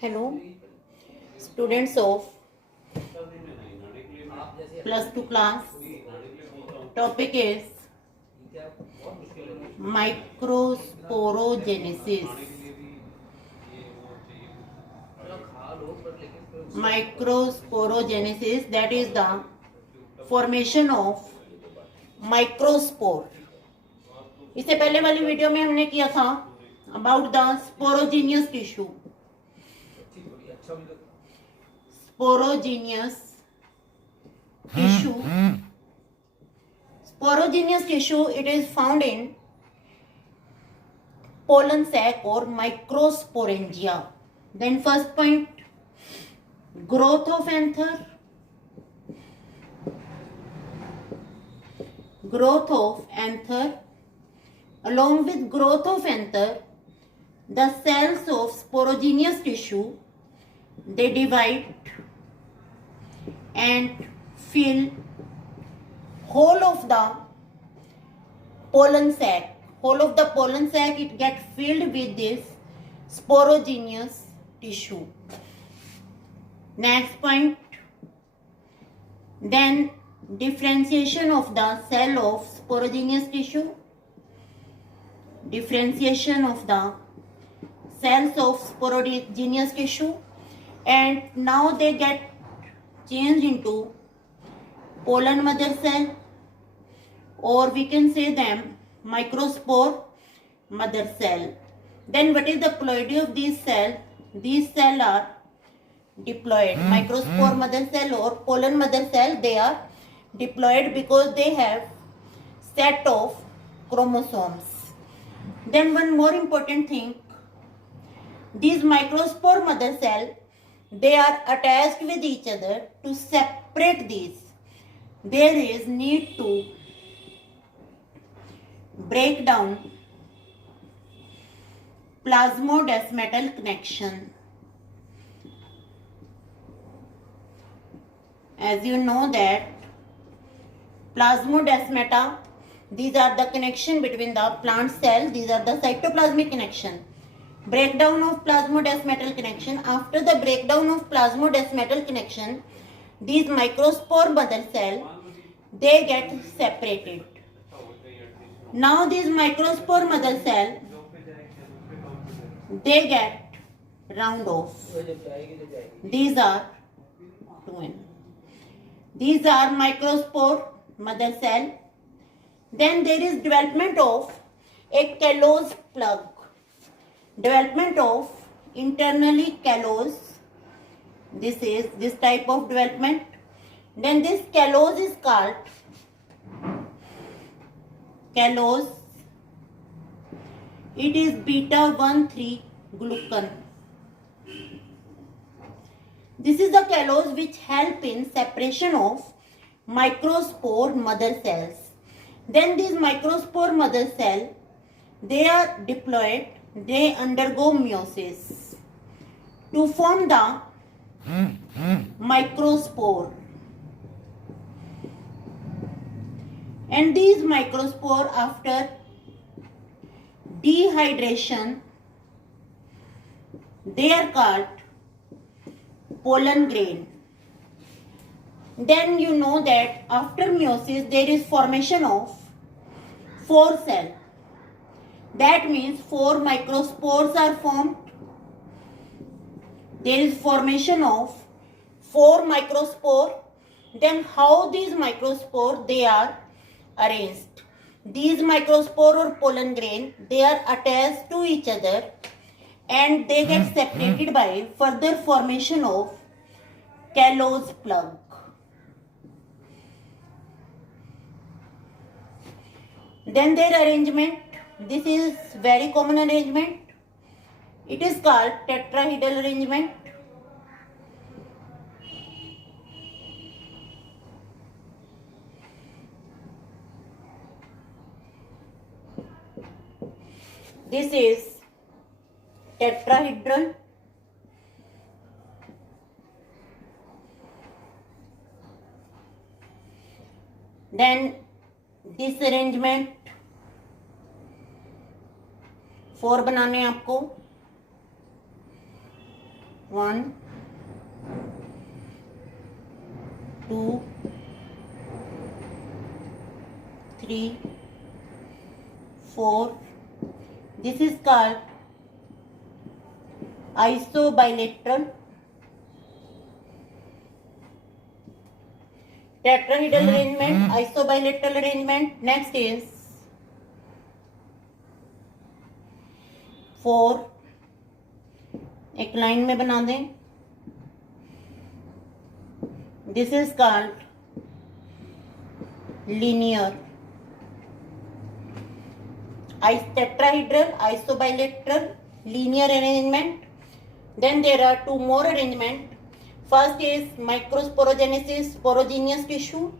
Hello, students of +2 class. Topic is microsporogenesis. Microsporogenesis, that is the formation of microspore. इससे पहले वाली video में हमने किया था about the sporogenous tissue. Sporogenous tissue, it is found in pollen sac or microsporangia. Then first point, growth of anther. Growth of anther. Along with growth of anther, the cells of sporogenous tissue, they divide and fill whole of the pollen sac. Whole of the pollen sac, it gets filled with this sporogenous tissue. Next point, then differentiation of the cell of sporogenous tissue. Differentiation of the cells of sporogenous tissue, and now they get changed into pollen mother cell, or we can say them microspore mother cell. Then what is the ploidy of these cells? These cells are diploid. Microspore mother cell or pollen mother cell, they are diploid because they have set of chromosomes. Then one more important thing, these microspore mother cell, they are attached with each other. To separate these, there is need to break down plasmodesmatal connection. As you know that plasmodesmata, these are the connection between the plant cell. These are the cytoplasmic connection. Breakdown of plasmodesmatal connection. After the breakdown of plasmodesmatal connection, these microspore mother cell, they get separated. Now these microspore mother cell, they get round off. These are twin. These are microspore mother cell. Then there is development of a callose plug. Development of internally callose. This is this type of development. Then this callose is called callose. It is beta-1,3-glucan. This is the callose which help in separation of microspore mother cells. Then these microspore mother cell, they are diploid. They undergo meiosis to form the microspore. And these microspore, after dehydration, they are called pollen grain. Then you know that after meiosis there is formation of 4 cells. That means 4 microspores are formed. There is formation of 4 microspore. Then how these microspore, they are arranged? These microspore or pollen grain, they are attached to each other and they get separated by further formation of callose plug. Then their arrangement, this is very common arrangement. It is called tetrahedral arrangement. This is tetrahedral. Then this arrangement 4 बनाने हैं आपको. 1, 2, 3, 4. This is called isobilateral tetrahedral arrangement, isobilateral arrangement. Next is 4. एक line में बना दें. This is called linear. Tetrahedral, isobilateral, linear arrangement. Then there are two more arrangements. First is microsporogenesis, sporogenous tissue.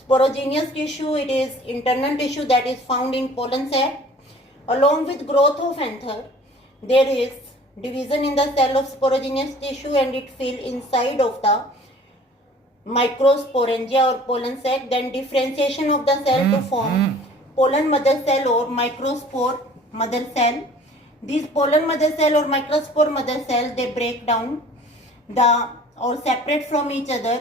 Sporogenous tissue, it is internal tissue that is found in pollen sac. Along with growth of anther, there is division in the cell of sporogenous tissue and it fill inside of the microsporangia or pollen sac. Then differentiation of the cell to form pollen mother cell or microspore mother cell. These pollen mother cell or microspore mother cell, they break down or separate from each other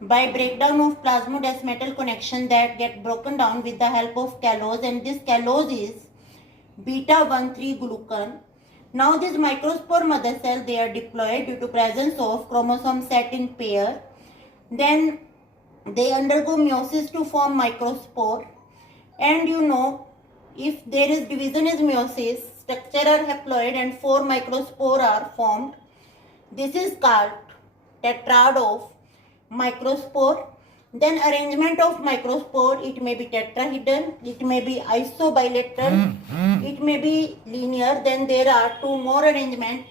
by breakdown of plasmodesmatal connection that get broken down with the help of callose, and this callose is beta-1,3 glucan. Now this microspore mother cell, they are diploid due to presence of chromosome set in pair. Then they undergo meiosis to form microspore, and if there is division is meiosis, structure are haploid and 4 microspore are formed. This is called tetrad of microspore. Then arrangement of microspore, it may be tetrahedral, it may be isobilateral, it may be linear. Then there are two more arrangements.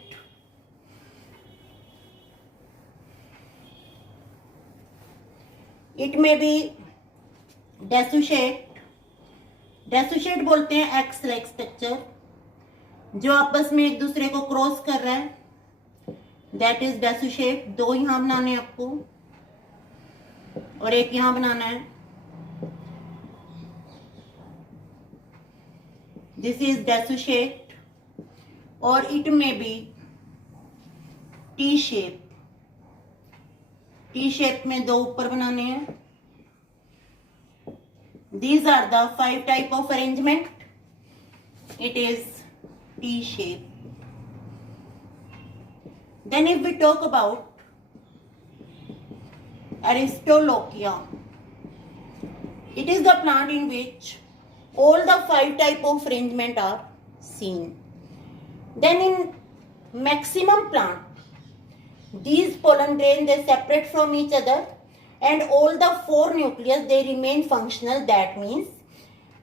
It may be dissociate. Dissociate बोलते हैं x like structure जो आपस में एक दूसरे को cross कर रहा है, दैट इज dissociate. दो यहां बनाने हैं आपको और एक यहां बनाना है. दिस इज dissociate और it may be T shape. T shape में दो ऊपर बनाने हैं. These are the 5 type of arrangement. It is T shape. Then if we talk about Aristolochia, it is the plant in which all the 5 type of arrangement are seen. Then in maximum plant, these pollen grain, they separate from each other and all the 4 nucleus, they remain functional. That means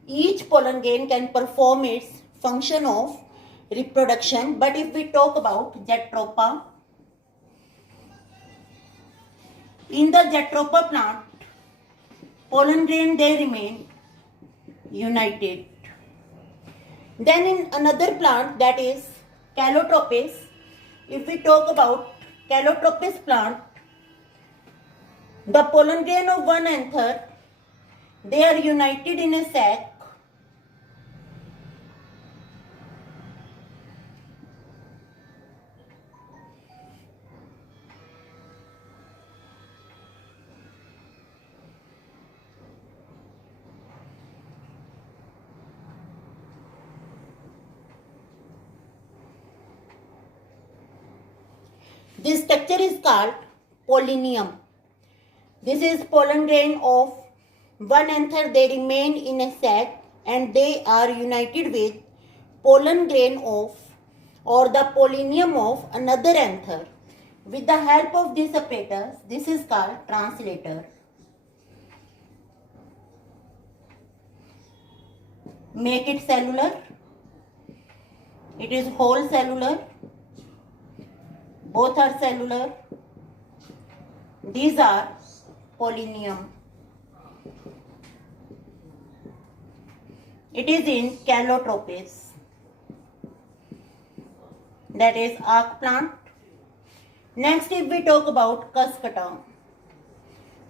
each pollen grain can perform its function of reproduction. But if we talk about Jatropha, in the Jatropha plant, pollen grain, they remain united. Then in another plant, that is Calotropis, if we talk about Calotropis plant, the pollen grain of one anther, they are united in a sac. This structure is called pollinium. This is pollen grain of one anther, they remain in a sac and they are united with pollen grain of or the pollinium of another anther. With the help of this apparatus, this is called translator. Make it cellular. It is whole cellular. Both are cellular. These are pollinium. It is in Calotropis, that is arc plant. Next, if we talk about Cuscuta,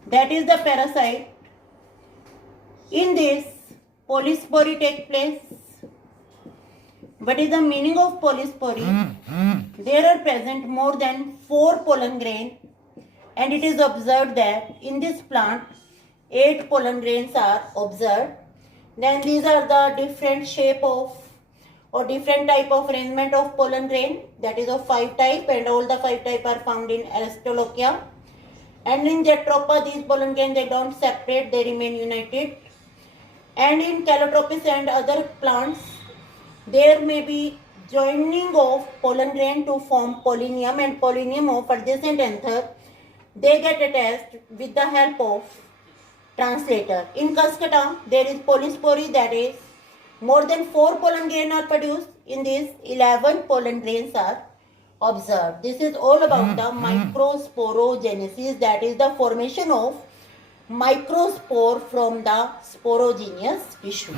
that is the parasite. In this, polyspory take place. What is the meaning of polyspory? there are present more than 4 pollen grain, and it is observed that in this plant 8 pollen grains are observed. Then these are the different shape of or different type of arrangement of pollen grain, that is of 5 type, and all the 5 type are found in Aristolochia. And in Jatropha, these pollen grain, they don't separate, they remain united. And in Calotropis and other plants, there may be joining of pollen grain to form pollinium, and pollinium of adjacent anther, they get attached with the help of translator. In Cuscata, there is polyspory, that is more than 4 pollen grain are produced. In this, 11 pollen grains are observed. This is all about the microsporogenesis, that is the formation of microspore from the sporogenous tissue.